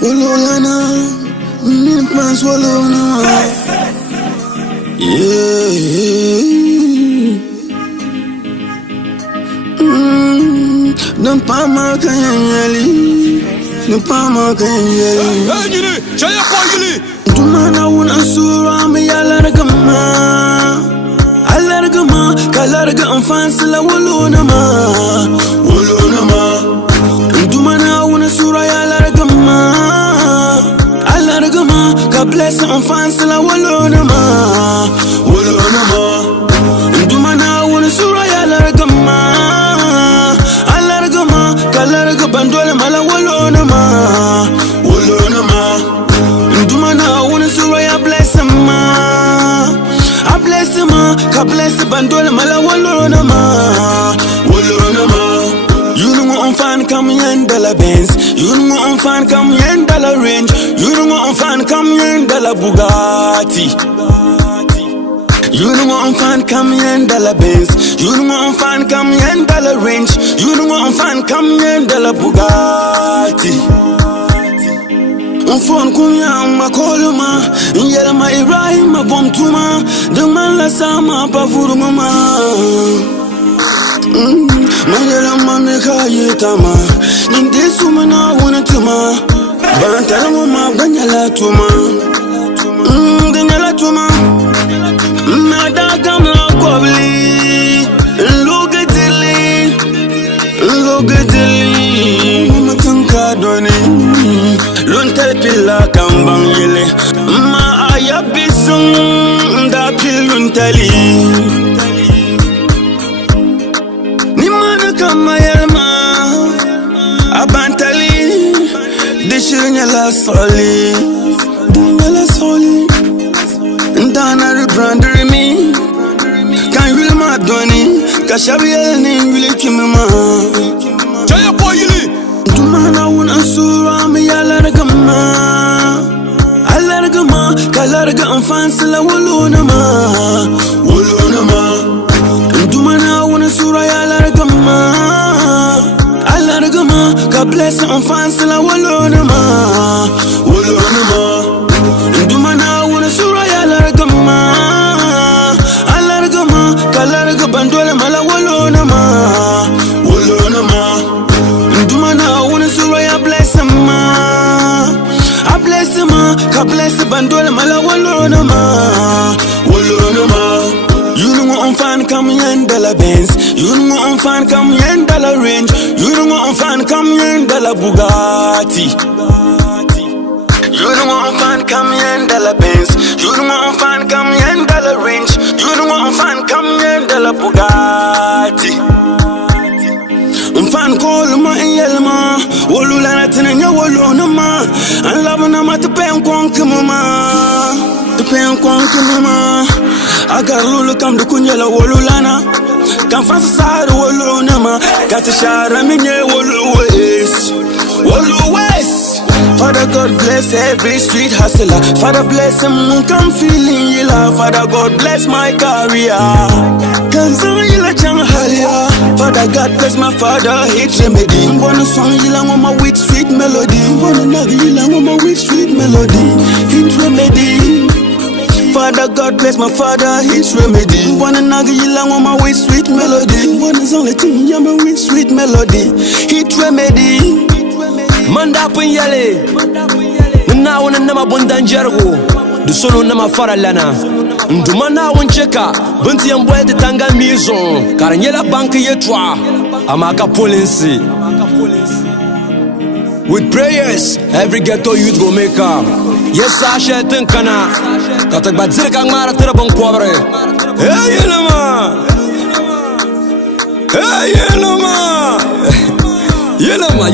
Wololana, pants wolona. Don't pama kanyali, no pama kanyali. Hey, Chaya Pangili. Dumana una sura me alargama, alargama, kalarga anfansla wolona ma. Dumana una sura alargama, alargama, ka bless anfansla wolona ma. Dumana una sura alargama, alargama, kalarga bandole mala wolona ma. Dumana una sura ya bless ma, I bless ma, ka bless bandole mala wolona ma. You know I'm fan come in dollar Benz. You know I'm fan come in dollar Range. You know I'm fan come in dollar Bugatti. You know I'm fan come in dollar Benz. You know I'm fan come in dollar Range. You know I'm fan come in dollar Bugatti. I'm fan come in my columa. Yella my Ibrahim my bomb tuma. The man la sama pa furu mama. Mayela mameka yetama ninde sumana wona tuma bantala mama banyala tuma banyala tuma nada kamla kobli logeteli mama tanka doni lontel pilla kambang yele ma ayabisum da piluntali Kama yelma abantali deshirnya la soli ndana rebrandere mi kan wilma doni kashabi elni wile kimma Chaya Pangili. dumana una sura mi alargama kalarga anfansla wolona ma dumana una sura alargama ka bless anfansla wolona ma dumana una sura alargama kalarga bandole mala wolona ma dumana una sura ya bless ma I bless ma ka bless bandole mala wolona ma You know I'm fan come in dollar Benz. You know I'm fan come in dollar Range. You know I'm fan come in dollar Bugatti. You know I'm fan come in dollar Benz. You know I'm fan come in dollar Range. You know I'm fan come in dollar Bugatti. I'm fan call ma yelma. Wolu la natina wolu na ma. An labana ma te pen kon kuma. Te pen kon kuma. Agar lulu kam dukunyela wolulana Kam fansa sari wolunama Kati shara minye woluwes Father God bless every street hustler Father bless him come feeling yila Father God bless my career Kanzang yila chang halia Father God bless my father hit remedy Mbwana song yila ngoma with sweet melody Mbwana nagi yila ngoma with sweet melody Hit remedy Father God bless my father, his remedy. Wanna nag yila ngoma with sweet melody. Wanna's only thing yama with sweet melody. Hit remedy. Manda punyale. Nna wana nama bundanjargo. Du solo nama faralana. Ndumana wancheka. Bunti yambwe de tanga mizon. Karanyela banki yetwa. Amaka policy. With prayers, every ghetto youth go make up. Yes, I share tinkana. Katak badzir kang mara terabang kuabre. Hey, yelama. Hey, yelama. Yelama.